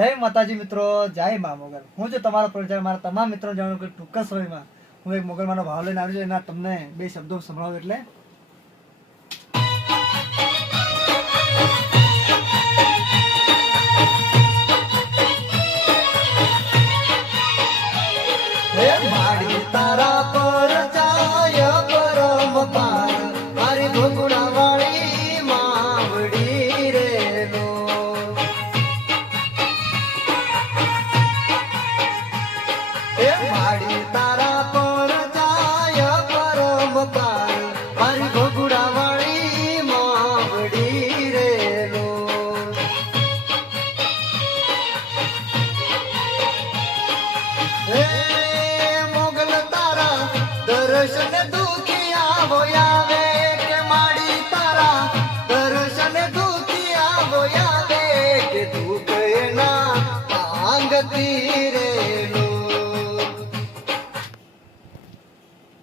જય માતાજી મિત્રો, જય મા મોગલ। હું જો તમારો પરિચય મારા તમામ મિત્રો જાણું કે ટૂંક સમયમાં હું એક મોગલમાંનો ભાવ લઈને આવ્યો છું। એના તમને બે શબ્દો સંભળાવું એટલે માડી તારા પર જાય પરમ પાર મારી ભોગુડા વાળી માવડી રે નો માડી તારા પર જાય પરમ પાર મારી ભોગુડા વાળી માવડી રે નો दर्शन दुखिया वो आवे के माड़ी तारा दर्शन दुखिया वो आवे के दुख ना मांगती रे